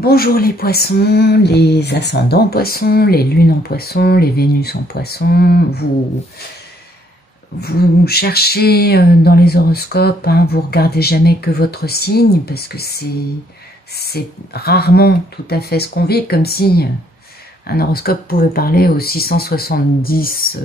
Bonjour les poissons, les ascendants poissons, les lunes en poissons, les Vénus en poissons. Vous cherchez dans les horoscopes, vous regardez jamais que votre signe parce que c'est rarement tout à fait ce qu'on vit, comme si un horoscope pouvait parler aux 670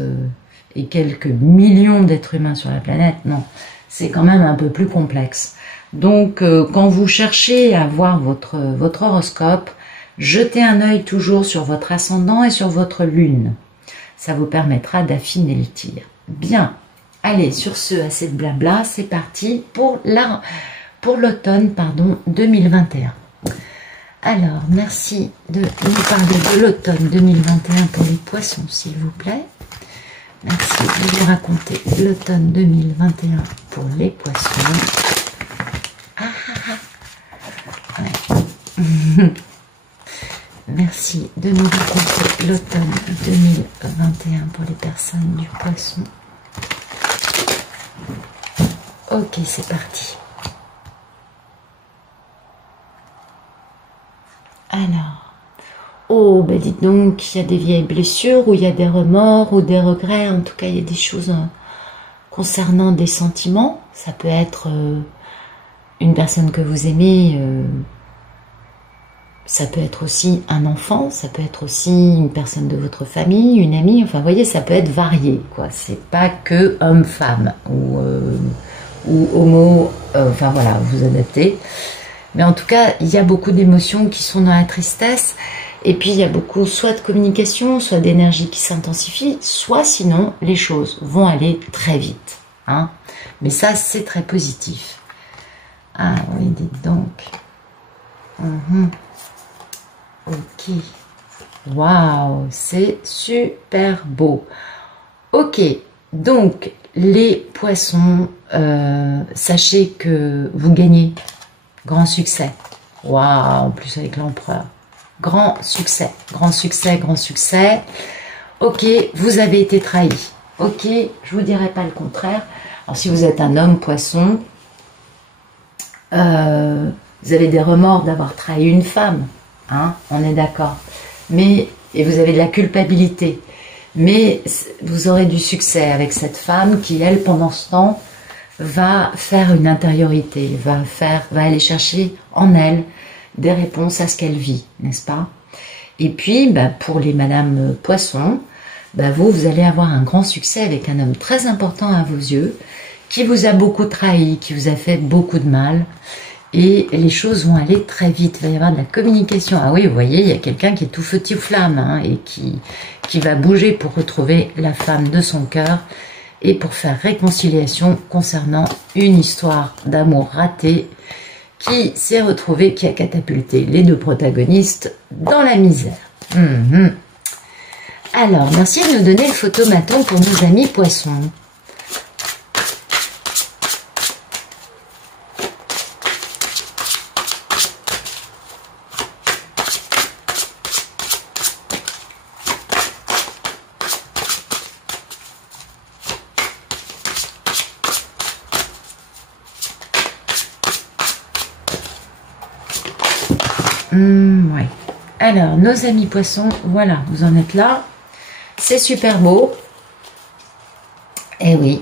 et quelques millions d'êtres humains sur la planète. Non, c'est quand même un peu plus complexe. Donc, quand vous cherchez à voir votre horoscope, jetez un œil toujours sur votre ascendant et sur votre lune. Ça vous permettra d'affiner le tir. Bien, allez, sur ce, assez de blabla, c'est parti pour l'automne 2021. Alors, merci de nous parler de l'automne 2021 pour les poissons, s'il vous plaît. Merci de nous raconter l'automne 2021 pour les poissons. Merci de nous raconter l'automne 2021 pour les personnes du poisson. Ok, c'est parti. Alors, oh, ben dites donc, il y a des vieilles blessures, ou il y a des remords, ou des regrets, en tout cas, il y a des choses concernant des sentiments. Ça peut être une personne que vous aimez, ça peut être aussi un enfant, ça peut être aussi une personne de votre famille, une amie, enfin, vous voyez, ça peut être varié, quoi. C'est pas que homme-femme, ou homo, enfin, voilà, vous adaptez. Mais en tout cas, il y a beaucoup d'émotions qui sont dans la tristesse, et puis il y a beaucoup soit de communication, soit d'énergie qui s'intensifie, soit sinon, les choses vont aller très vite, hein. Mais ça, c'est très positif. Ah oui, dites donc. Ok. Waouh, c'est super beau. Ok, donc les poissons, sachez que vous gagnez. Grand succès. Waouh, en plus avec l'empereur. Grand succès, grand succès, grand succès. Ok, vous avez été trahi. Ok, je vous dirai pas le contraire. Alors si vous êtes un homme poisson, vous avez des remords d'avoir trahi une femme, hein, on est d'accord. Mais, et vous avez de la culpabilité. Mais vous aurez du succès avec cette femme qui, elle, pendant ce temps, va faire une intériorité, va aller chercher en elle des réponses à ce qu'elle vit, n'est-ce pas? Et puis, pour les Madame Poisson, vous allez avoir un grand succès avec un homme très important à vos yeux, qui vous a beaucoup trahi, qui vous a fait beaucoup de mal, et les choses vont aller très vite, il va y avoir de la communication. Ah oui, vous voyez, il y a quelqu'un qui est tout feu tout flamme, hein, et qui va bouger pour retrouver la femme de son cœur, et pour faire réconciliation concernant une histoire d'amour ratée qui s'est retrouvée, qui a catapulté les deux protagonistes dans la misère. Alors, merci de nous donner le photomaton pour nos amis poissons. Ouais. Alors, nos amis poissons, voilà, vous en êtes là. C'est super beau. Eh oui.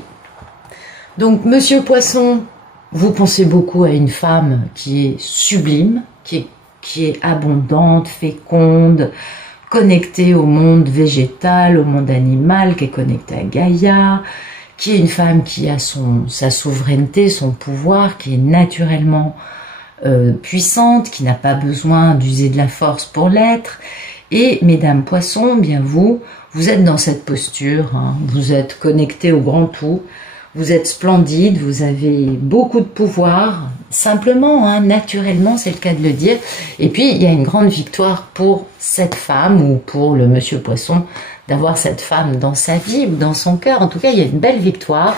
Donc, monsieur poisson, vous pensez beaucoup à une femme qui est sublime, qui est abondante, féconde, connectée au monde végétal, au monde animal, qui est connectée à Gaïa, qui est une femme qui a sa souveraineté, son pouvoir, qui est naturellement puissante, qui n'a pas besoin d'user de la force pour l'être. Et mesdames poissons, bien vous êtes dans cette posture, hein, vous êtes connectés au grand tout, vous êtes splendide, vous avez beaucoup de pouvoir, simplement, hein, naturellement, c'est le cas de le dire. Et puis, il y a une grande victoire pour cette femme, ou pour le monsieur poisson, d'avoir cette femme dans sa vie, ou dans son cœur. En tout cas, il y a une belle victoire,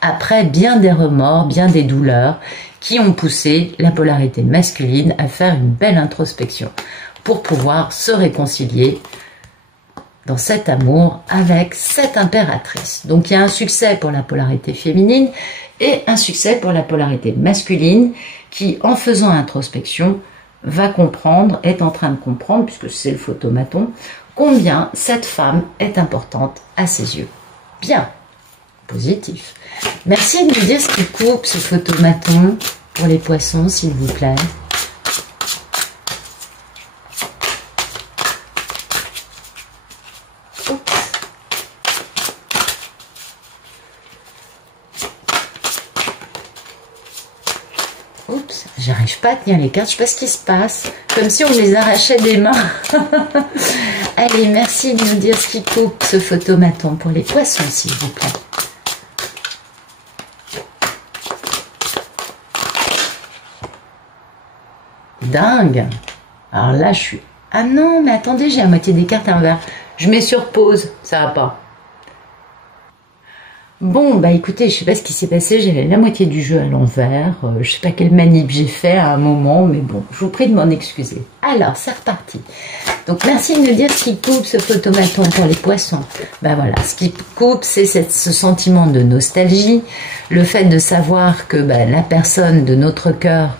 après bien des remords, bien des douleurs, qui ont poussé la polarité masculine à faire une belle introspection pour pouvoir se réconcilier dans cet amour avec cette impératrice. Donc il y a un succès pour la polarité féminine et un succès pour la polarité masculine qui, en faisant introspection, va comprendre, est en train de comprendre, puisque c'est le photomaton, combien cette femme est importante à ses yeux. Bien, positif. Merci de me dire ce qui coupe ce photomaton pour les poissons, s'il vous plaît. Oups, j'arrive pas à tenir les cartes, je sais pas ce qui se passe, comme si on me les arrachait des mains. Allez, merci de nous dire ce qui coupe ce photomaton pour les poissons, s'il vous plaît. Dingue. Alors là, je suis... Ah non, mais attendez, j'ai la moitié des cartes à l'envers. Je mets sur pause, ça va pas. Bon, bah écoutez, je sais pas ce qui s'est passé, j'avais la moitié du jeu à l'envers, je sais pas quelle manip j'ai fait à un moment, mais bon, je vous prie de m'en excuser. Alors, c'est reparti. Donc, merci de me dire ce qui coupe ce photomaton pour les poissons. Ben voilà, ce qui coupe, c'est ce sentiment de nostalgie, le fait de savoir que la personne de notre cœur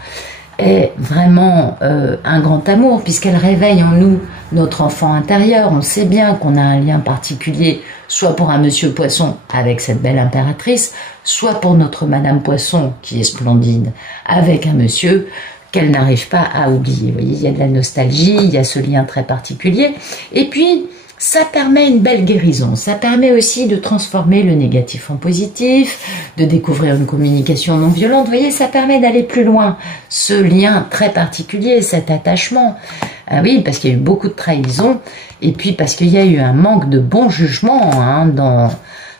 est vraiment un grand amour, puisqu'elle réveille en nous notre enfant intérieur. On sait bien qu'on a un lien particulier, soit pour un monsieur poisson avec cette belle impératrice, soit pour notre madame poisson qui est splendide avec un monsieur qu'elle n'arrive pas à oublier. Vous voyez, il y a de la nostalgie, il y a ce lien très particulier. Et puis, ça permet une belle guérison. Ça permet aussi de transformer le négatif en positif, de découvrir une communication non violente. Vous voyez, ça permet d'aller plus loin. Ce lien très particulier, cet attachement. Ah oui, parce qu'il y a eu beaucoup de trahison. Et puis parce qu'il y a eu un manque de bon jugement, hein,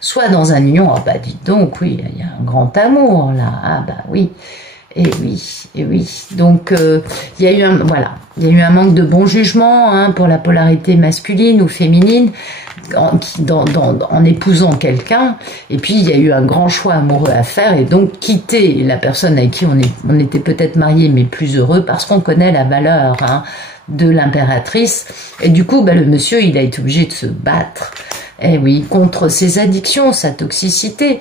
soit dans un union. Ah bah dites donc, oui, il y a un grand amour là. Ah bah oui. Et oui, et oui. Donc, il y a eu un manque de bon jugement, hein, pour la polarité masculine ou féminine en épousant quelqu'un. Et puis, il y a eu un grand choix amoureux à faire et donc quitter la personne avec qui on était peut-être marié mais plus heureux parce qu'on connaît la valeur, hein, de l'impératrice. Et du coup, le monsieur, il a été obligé de se battre, eh oui, contre ses addictions, sa toxicité.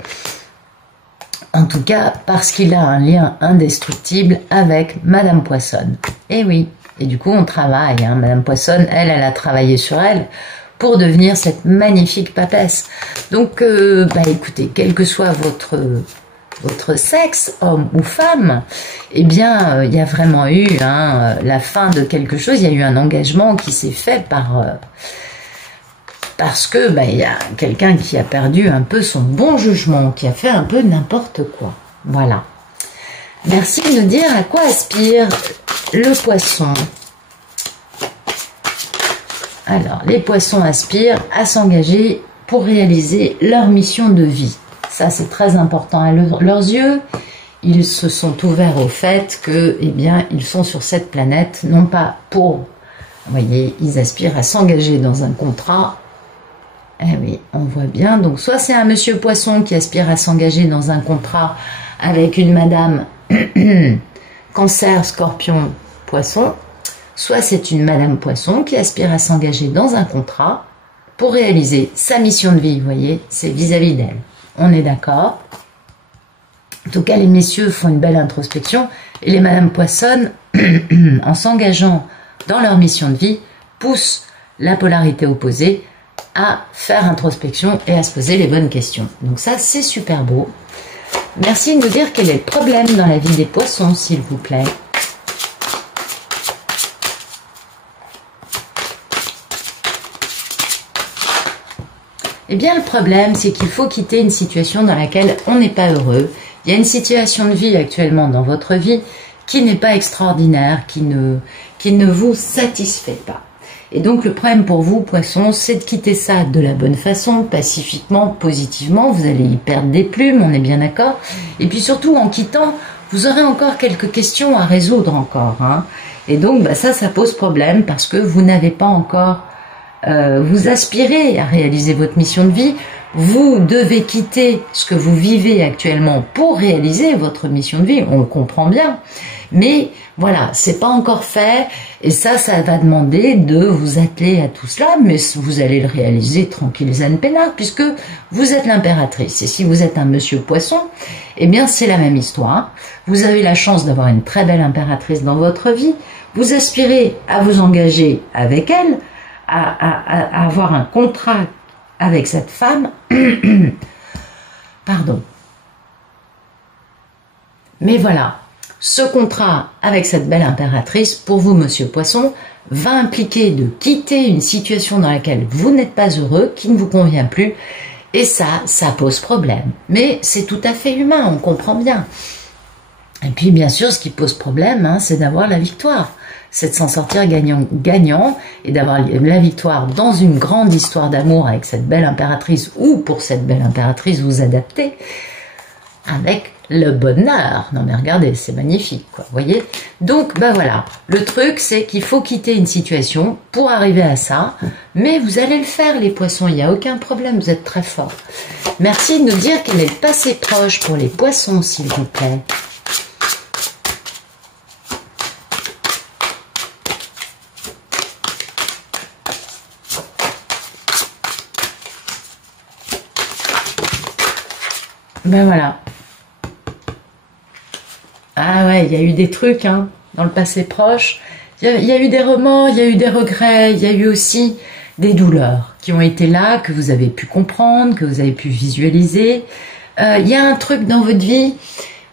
En tout cas, parce qu'il a un lien indestructible avec Madame Poissonne. Et oui, et du coup, on travaille. Hein. Madame Poissonne, elle a travaillé sur elle pour devenir cette magnifique papesse. Donc, écoutez, quel que soit votre sexe, homme ou femme, eh bien, il y a vraiment eu la fin de quelque chose. Il y a eu un engagement qui s'est fait parce que il y a quelqu'un qui a perdu un peu son bon jugement, qui a fait un peu n'importe quoi. Voilà. Merci de nous dire à quoi aspire le poisson. Alors, les poissons aspirent à s'engager pour réaliser leur mission de vie. Ça, c'est très important à leurs yeux. Ils se sont ouverts au fait que, eh bien, ils sont sur cette planète, non pas pour... Vous voyez, ils aspirent à s'engager dans un contrat. Eh oui, on voit bien. Donc, soit c'est un monsieur poisson qui aspire à s'engager dans un contrat avec une madame cancer, scorpion, poisson, soit c'est une madame poisson qui aspire à s'engager dans un contrat pour réaliser sa mission de vie. Vous voyez, c'est vis-à-vis d'elle. On est d'accord? En tout cas, les messieurs font une belle introspection et les madames poissonnes, en s'engageant dans leur mission de vie, poussent la polarité opposée à faire introspection et à se poser les bonnes questions. Donc ça, c'est super beau. Merci de nous dire quel est le problème dans la vie des poissons, s'il vous plaît. Eh bien, le problème, c'est qu'il faut quitter une situation dans laquelle on n'est pas heureux. Il y a une situation de vie actuellement dans votre vie qui n'est pas extraordinaire, qui ne vous satisfait pas. Et donc, le problème pour vous, poissons, c'est de quitter ça de la bonne façon, pacifiquement, positivement. Vous allez y perdre des plumes, on est bien d'accord. Et puis surtout, en quittant, vous aurez encore quelques questions à résoudre encore. Hein. Et donc, ça pose problème parce que vous n'avez pas encore... vous aspirez à réaliser votre mission de vie. vous devez quitter ce que vous vivez actuellement pour réaliser votre mission de vie, on le comprend bien. Mais voilà, c'est pas encore fait et ça va demander de vous atteler à tout cela, mais vous allez le réaliser tranquille zen peinard puisque vous êtes l'impératrice. Et si vous êtes un monsieur poisson, eh bien c'est la même histoire. Vous avez la chance d'avoir une très belle impératrice dans votre vie. Vous aspirez à vous engager avec elle, à avoir un contrat avec cette femme. Pardon. Mais voilà. Ce contrat avec cette belle impératrice, pour vous, monsieur Poisson, va impliquer de quitter une situation dans laquelle vous n'êtes pas heureux, qui ne vous convient plus, et ça pose problème. Mais c'est tout à fait humain, on comprend bien. Et puis, bien sûr, ce qui pose problème, hein, c'est d'avoir la victoire. C'est de s'en sortir gagnant et d'avoir la victoire dans une grande histoire d'amour avec cette belle impératrice, ou pour cette belle impératrice, vous adapter avec le bonheur. Non mais regardez, c'est magnifique, quoi, vous voyez. Donc, ben voilà, le truc, c'est qu'il faut quitter une situation pour arriver à ça, mais vous allez le faire, les poissons, il n'y a aucun problème, vous êtes très forts. Merci de nous dire quel est le passé proche pour les poissons, s'il vous plaît. Ben voilà. Ah ouais, il y a eu des trucs hein, dans le passé proche. Il y a eu des remords, il y a eu des regrets, il y a eu aussi des douleurs qui ont été là, que vous avez pu comprendre, que vous avez pu visualiser. Il y a un truc dans votre vie,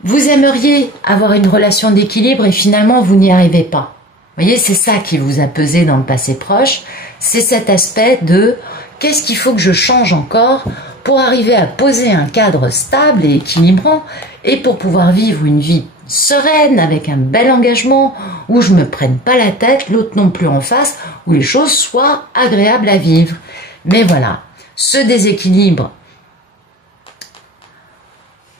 vous aimeriez avoir une relation d'équilibre et finalement vous n'y arrivez pas. Vous voyez, c'est ça qui vous a pesé dans le passé proche. C'est cet aspect de qu'est-ce qu'il faut que je change encore pour arriver à poser un cadre stable et équilibrant et pour pouvoir vivre une vie sereine, avec un bel engagement, où je me prenne pas la tête, l'autre non plus en face, où les choses soient agréables à vivre. Mais voilà, ce déséquilibre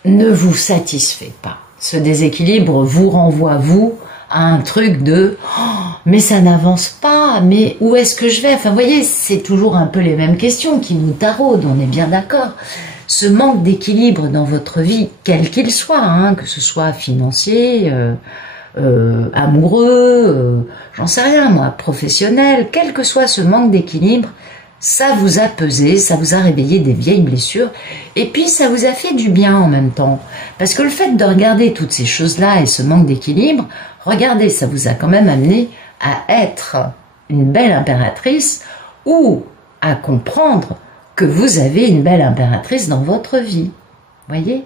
ne vous satisfait pas. Ce déséquilibre vous renvoie, vous, à un truc de « Oh, mais ça n'avance pas, mais où est-ce que je vais ?» Enfin, vous voyez, c'est toujours un peu les mêmes questions qui nous taraudent, on est bien d'accord. Ce manque d'équilibre dans votre vie, quel qu'il soit, hein, que ce soit financier, amoureux, j'en sais rien moi, professionnel, quel que soit ce manque d'équilibre, ça vous a pesé, ça vous a réveillé des vieilles blessures, et puis ça vous a fait du bien en même temps. Parce que le fait de regarder toutes ces choses-là et ce manque d'équilibre, regardez, ça vous a quand même amené à être une belle impératrice ou à comprendre que vous avez une belle impératrice dans votre vie. Voyez ?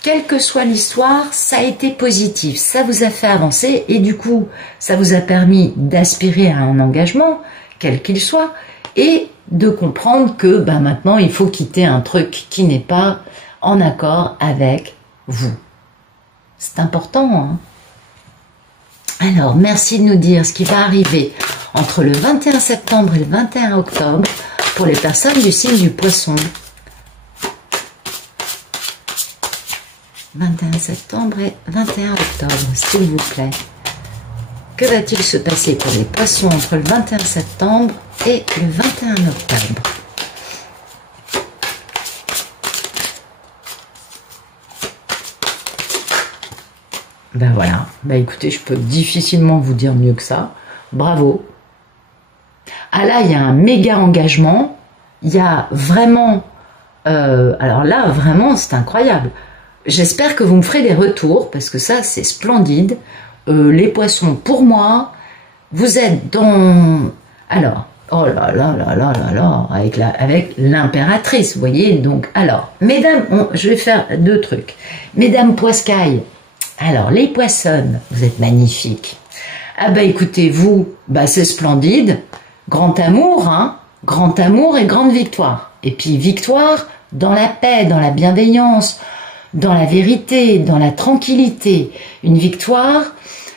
Quelle que soit l'histoire, ça a été positif, ça vous a fait avancer et du coup, ça vous a permis d'aspirer à un engagement, quel qu'il soit, et de comprendre que ben, maintenant, il faut quitter un truc qui n'est pas en accord avec vous. C'est important, hein ? Alors, merci de nous dire ce qui va arriver entre le 21 septembre et le 21 octobre pour les personnes du signe du Poisson. 21 septembre et 21 octobre, s'il vous plaît. Que va-t-il se passer pour les Poissons entre le 21 septembre et le 21 octobre? Ben voilà, ben écoutez, je peux difficilement vous dire mieux que ça. Bravo. Ah là, il y a un méga engagement. Il y a vraiment... alors là, vraiment, c'est incroyable. J'espère que vous me ferez des retours, parce que ça, c'est splendide. Les Poissons, pour moi, vous êtes dans... Alors, oh là là là là là là, avec l'impératrice, vous voyez. Donc, alors, mesdames, je vais faire deux trucs. Mesdames Poiscailles, alors, les Poissonnes, vous êtes magnifiques. Ah bah écoutez, vous, bah c'est splendide. Grand amour, hein. Grand amour et grande victoire. Et puis victoire dans la paix, dans la bienveillance, dans la vérité, dans la tranquillité. Une victoire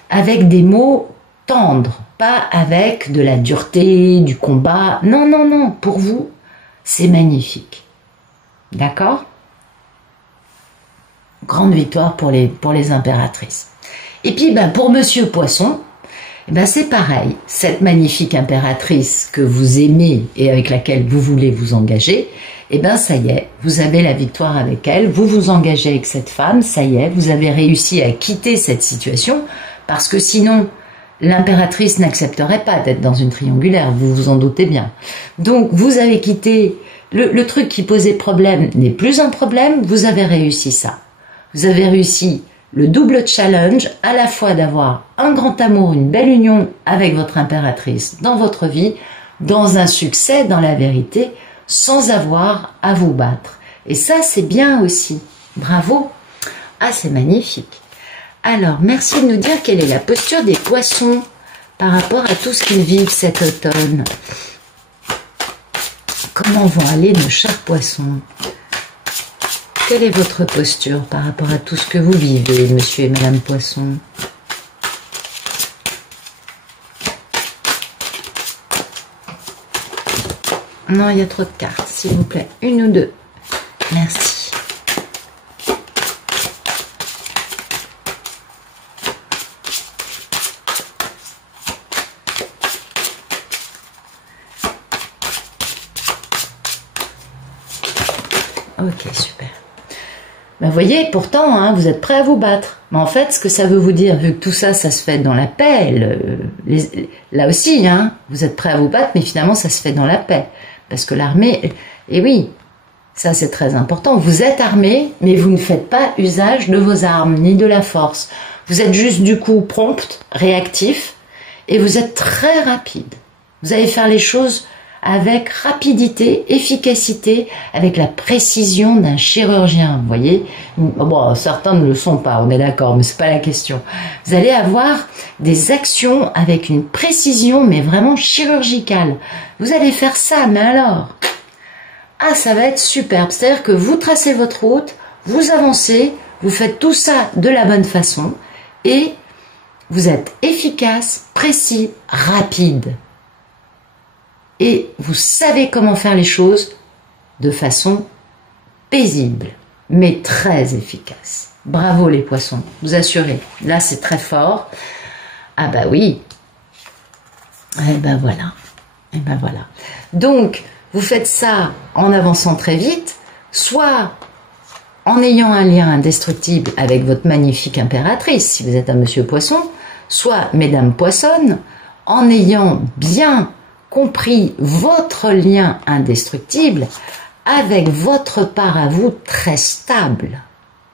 avec des mots tendres, pas avec de la dureté, du combat. Non, non, non, pour vous, c'est magnifique. D'accord ? Grande victoire pour les impératrices. Et puis, ben, pour Monsieur Poisson, Eh ben c'est pareil, cette magnifique impératrice que vous aimez et avec laquelle vous voulez vous engager, eh ben ça y est, vous avez la victoire avec elle, vous vous engagez avec cette femme, ça y est, vous avez réussi à quitter cette situation, parce que sinon, l'impératrice n'accepterait pas d'être dans une triangulaire, vous vous en doutez bien. Donc vous avez quitté, le truc qui posait problème n'est plus un problème, vous avez réussi ça. Vous avez réussi le double challenge, à la fois d'avoir un grand amour, une belle union avec votre impératrice dans votre vie, dans un succès, dans la vérité, sans avoir à vous battre. Et ça, c'est bien aussi. Bravo. Ah, c'est magnifique. Alors, merci de nous dire quelle est la posture des poissons par rapport à tout ce qu'ils vivent cet automne. Comment vont aller nos chers poissons? Quelle est votre posture par rapport à tout ce que vous vivez, monsieur et madame Poisson? Non, il y a trop de cartes, s'il vous plaît. Une ou deux. Merci. Ok, super. Ben, vous voyez, pourtant, hein, vous êtes prêts à vous battre. Mais en fait, ce que ça veut vous dire, vu que tout ça, ça se fait dans la paix, là aussi, hein, vous êtes prêts à vous battre, mais finalement, ça se fait dans la paix. Parce que l'armée, et oui, ça c'est très important, vous êtes armé, mais vous ne faites pas usage de vos armes, ni de la force. Vous êtes juste du coup prompt, réactif, et vous êtes très rapide. Vous allez faire les choses avec rapidité, efficacité, avec la précision d'un chirurgien, vous voyez. Bon, certains ne le sont pas, on est d'accord, mais c'est pas la question. Vous allez avoir des actions avec une précision, mais vraiment chirurgicale. Vous allez faire ça, mais alors, ah, ça va être superbe. C'est-à-dire que vous tracez votre route, vous avancez, vous faites tout ça de la bonne façon, et vous êtes efficace, précis, rapide. Et vous savez comment faire les choses de façon paisible, mais très efficace. Bravo les poissons, vous assurez. Là, c'est très fort. Ah bah oui. Et ben voilà. Et ben voilà. Donc, vous faites ça en avançant très vite, soit en ayant un lien indestructible avec votre magnifique impératrice, si vous êtes un monsieur poisson, soit mesdames poissonnes, en ayant bien compris votre lien indestructible avec votre part à vous très stable.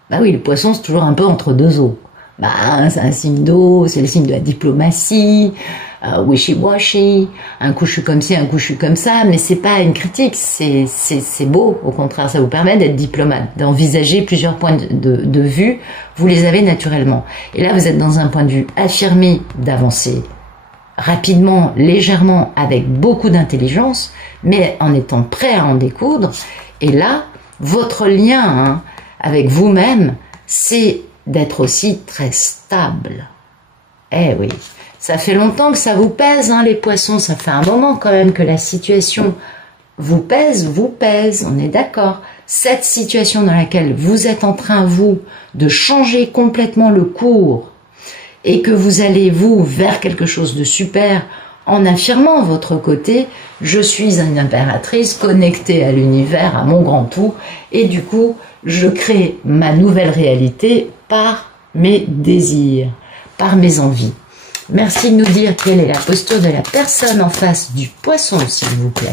Bah oui, le poisson, c'est toujours un peu entre deux eaux. Bah, c'est un signe d'eau, c'est le signe de la diplomatie, wishy-washy, un coup je suis comme ci, un coup je suis comme ça, mais c'est pas une critique, c'est beau, au contraire, ça vous permet d'être diplomate, d'envisager plusieurs points de vue, vous les avez naturellement. Et là, vous êtes dans un point de vue affirmé d'avancer rapidement, légèrement, avec beaucoup d'intelligence, mais en étant prêt à en découdre. Et là, votre lien avec vous-même, c'est d'être aussi très stable. Eh oui, ça fait longtemps que ça vous pèse, les poissons, ça fait un moment quand même que la situation vous pèse, on est d'accord. Cette situation dans laquelle vous êtes en train, vous, de changer complètement le cours, et que vous allez, vous, vers quelque chose de super, en affirmant votre côté, je suis une impératrice connectée à l'univers, à mon grand tout, et du coup, je crée ma nouvelle réalité par mes désirs, par mes envies. Merci de nous dire quelle est la posture de la personne en face du poisson, s'il vous plaît.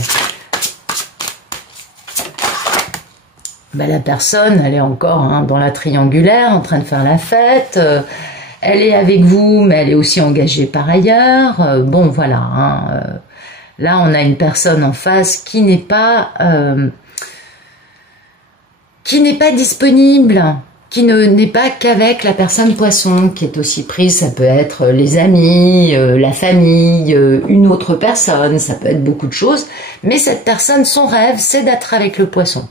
Ben, la personne, elle est encore dans la triangulaire, en train de faire la fête, elle est avec vous, mais elle est aussi engagée par ailleurs. Bon, voilà. Là, on a une personne en face qui n'est pas disponible, qui n'est pas qu'avec la personne poisson, qui est aussi prise. Ça peut être les amis, la famille, une autre personne. Ça peut être beaucoup de choses. Mais cette personne, son rêve, c'est d'être avec le poisson.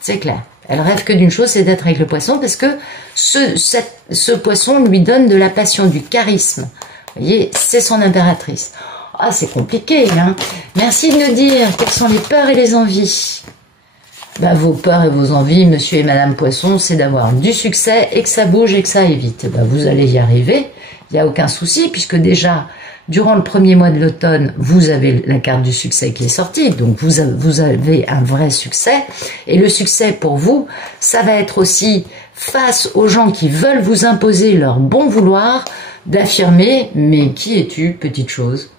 C'est clair. Elle rêve que d'une chose, c'est d'être avec le poisson, parce que ce poisson lui donne de la passion, du charisme. Vous voyez, c'est son impératrice. Ah, c'est compliqué, Merci de nous dire quelles sont les peurs et les envies. Ben, vos peurs et vos envies, monsieur et madame Poisson, c'est d'avoir du succès et que ça bouge et que ça aille vite. Ben, vous allez y arriver. il n'y a aucun souci, puisque déjà, durant le premier mois de l'automne, vous avez la carte du succès qui est sortie, donc vous avez un vrai succès. Et le succès pour vous, ça va être aussi face aux gens qui veulent vous imposer leur bon vouloir, d'affirmer « mais qui es-tu, petite chose ?»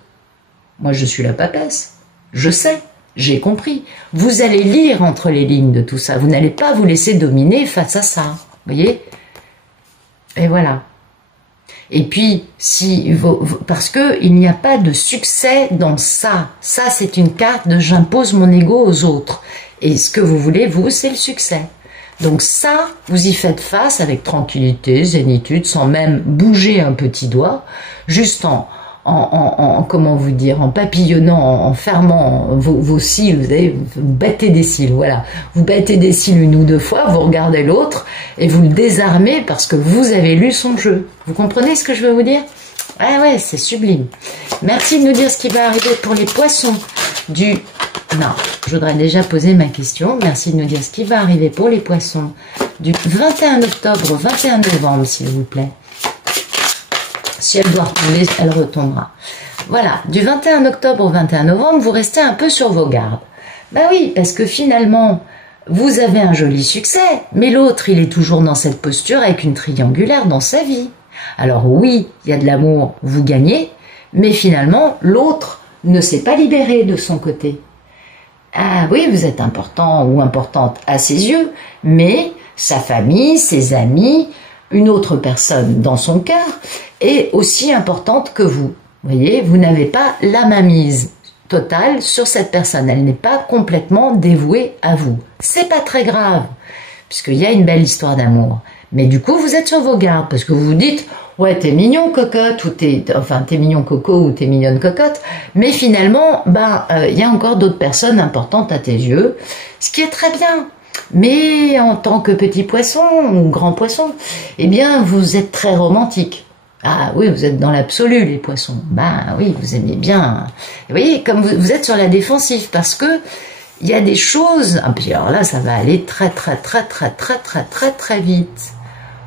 Moi, je suis la papesse, je sais, j'ai compris. Vous allez lire entre les lignes de tout ça, vous n'allez pas vous laisser dominer face à ça, vous voyez? Et voilà. Et puis, parce que il n'y a pas de succès dans ça. Ça, c'est une carte de j'impose mon ego aux autres. Et ce que vous voulez, vous, c'est le succès. Donc ça, vous y faites face avec tranquillité, zénitude, sans même bouger un petit doigt, juste comment vous dire, en papillonnant, en fermant vos cils, vous savez, vous battez des cils, voilà. Vous battez des cils une ou deux fois, vous regardez l'autre et vous le désarmez parce que vous avez lu son jeu. Vous comprenez ce que je veux vous dire? Ah ouais, c'est sublime. Merci de nous dire ce qui va arriver pour les poissons du... Non, je voudrais déjà poser ma question. Merci de nous dire ce qui va arriver pour les poissons du 21 octobre au 21 novembre, s'il vous plaît. Si elle doit retomber, elle retombera. Voilà, du 21 octobre au 21 novembre, vous restez un peu sur vos gardes. Ben oui, parce que finalement, vous avez un joli succès, mais l'autre, il est toujours dans cette posture avec une triangulaire dans sa vie. Alors oui, il y a de l'amour, vous gagnez, mais finalement, l'autre ne s'est pas libéré de son côté. Ah oui, vous êtes important ou importante à ses yeux, mais sa famille, ses amis, une autre personne dans son cœur est aussi importante que vous. Vous voyez, vous n'avez pas la mainmise totale sur cette personne. Elle n'est pas complètement dévouée à vous. C'est pas très grave, puisqu'il y a une belle histoire d'amour. Mais du coup, vous êtes sur vos gardes, parce que vous vous dites, ouais, t'es mignon cocotte, ou t'es mignon coco, ou t'es mignonne cocotte, mais finalement, il y a encore d'autres personnes importantes à tes yeux, ce qui est très bien. Mais en tant que petit poisson, ou grand poisson, eh bien, vous êtes très romantique. Ah oui, vous êtes dans l'absolu, les poissons. Ben oui, vous aimez bien. Vous voyez, comme vous êtes sur la défensive, parce que il y a des choses, ah, puis alors là, ça va aller très vite.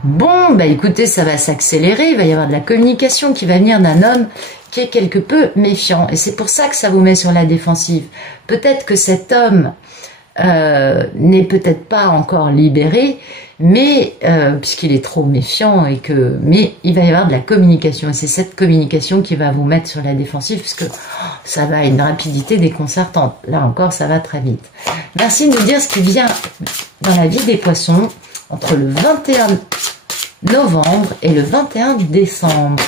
Bon, bah écoutez, ça va s'accélérer, il va y avoir de la communication qui va venir d'un homme qui est quelque peu méfiant. Et c'est pour ça que ça vous met sur la défensive. Peut-être que cet homme n'est peut-être pas encore libéré, mais puisqu'il est trop méfiant mais il va y avoir de la communication. Et c'est cette communication qui va vous mettre sur la défensive, puisque ça va à une rapidité déconcertante. Là encore, ça va très vite. Merci de nous dire ce qui vient dans la vie des poissons entre le 21 novembre et le 21 décembre.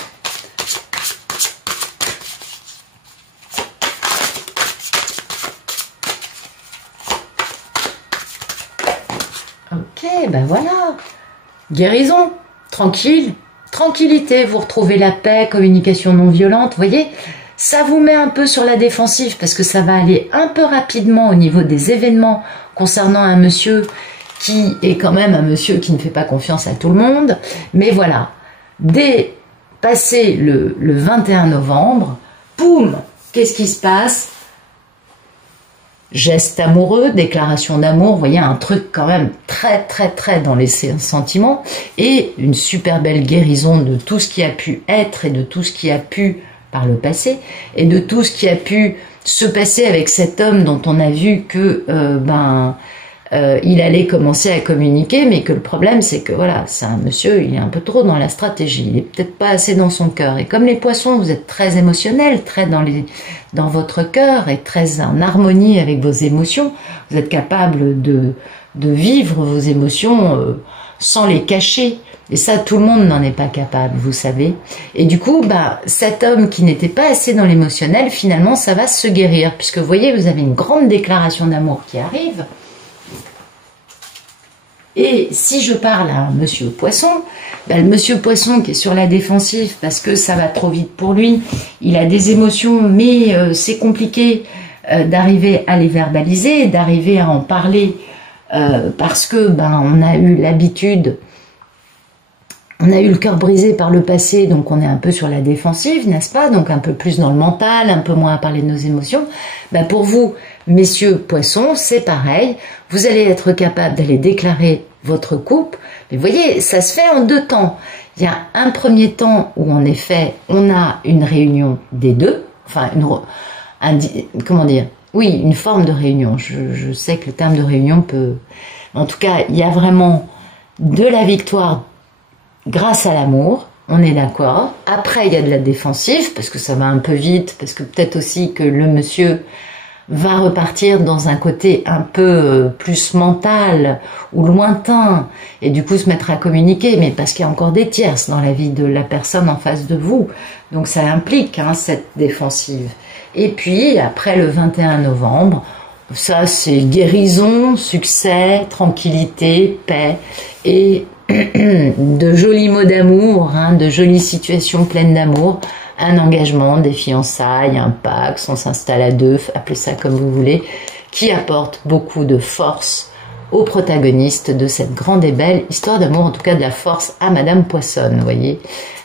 Ok, ben voilà. Guérison, tranquille, tranquillité, vous retrouvez la paix, communication non violente, vous voyez, ça vous met un peu sur la défensive parce que ça va aller un peu rapidement au niveau des événements concernant un monsieur qui est quand même un monsieur qui ne fait pas confiance à tout le monde. Mais voilà, dès passé le 21 novembre, poum, qu'est-ce qui se passe? Geste amoureux, déclaration d'amour, vous voyez, un truc quand même très dans les sentiments, et une super belle guérison de tout ce qui a pu être et de tout ce qui a pu par le passé, et de tout ce qui a pu se passer avec cet homme dont on a vu que il allait commencer à communiquer, mais que le problème c'est que voilà, c'est un monsieur, il est un peu trop dans la stratégie, il est peut-être pas assez dans son cœur. Et comme les poissons, vous êtes très émotionnels, très dans votre cœur et très en harmonie avec vos émotions, vous êtes capable de vivre vos émotions sans les cacher. Et ça, tout le monde n'en est pas capable, vous savez. Et du coup, cet homme qui n'était pas assez dans l'émotionnel, finalement, ça va se guérir, puisque vous voyez, vous avez une grande déclaration d'amour qui arrive. Et si je parle à un monsieur poisson, le monsieur poisson qui est sur la défensive parce que ça va trop vite pour lui, il a des émotions, mais c'est compliqué d'arriver à les verbaliser, d'arriver à en parler parce que on a eu l'habitude, on a eu le cœur brisé par le passé, donc on est un peu sur la défensive, n'est-ce pas? Donc un peu plus dans le mental, un peu moins à parler de nos émotions. Pour vous, messieurs poissons, c'est pareil. Vous allez être capable d'aller déclarer votre couple, Et vous voyez, ça se fait en 2 temps. Il y a un premier temps où en effet, on a une réunion des deux, enfin, comment dire, oui, une forme de réunion. Je sais que le terme de réunion peut... En tout cas, il y a vraiment de la victoire grâce à l'amour, on est d'accord. Après, il y a de la défensive, parce que ça va un peu vite, parce que peut-être aussi que le monsieur va repartir dans un côté un peu plus mental ou lointain, et du coup se mettre à communiquer, mais parce qu'il y a encore des tierces dans la vie de la personne en face de vous. Donc ça implique cette défensive. Et puis, après le 21 novembre, ça c'est guérison, succès, tranquillité, paix et de jolis mots d'amour, de jolies situations pleines d'amour, un engagement, des fiançailles, un pax, on s'installe à 2, appelez ça comme vous voulez, qui apporte beaucoup de force aux protagonistes de cette grande et belle histoire d'amour, en tout cas de la force à Madame Poissonne, vous voyez.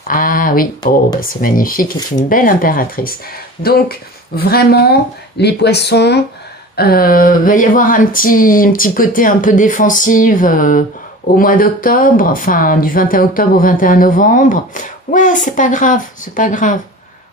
Ah oui, oh bah c'est magnifique, c'est une belle impératrice. Donc vraiment, les poissons, va y avoir un petit côté un peu défensif au mois d'octobre, enfin du 21 octobre au 21 novembre. Ouais, c'est pas grave, c'est pas grave.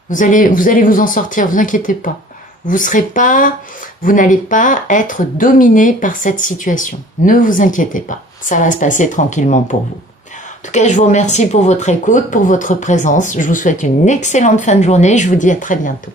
Vous allez vous en sortir, vous inquiétez pas. Vous n'allez pas être dominé par cette situation. Ne vous inquiétez pas. Ça va se passer tranquillement pour vous. En tout cas, je vous remercie pour votre écoute, pour votre présence. Je vous souhaite une excellente fin de journée. Je vous dis à très bientôt.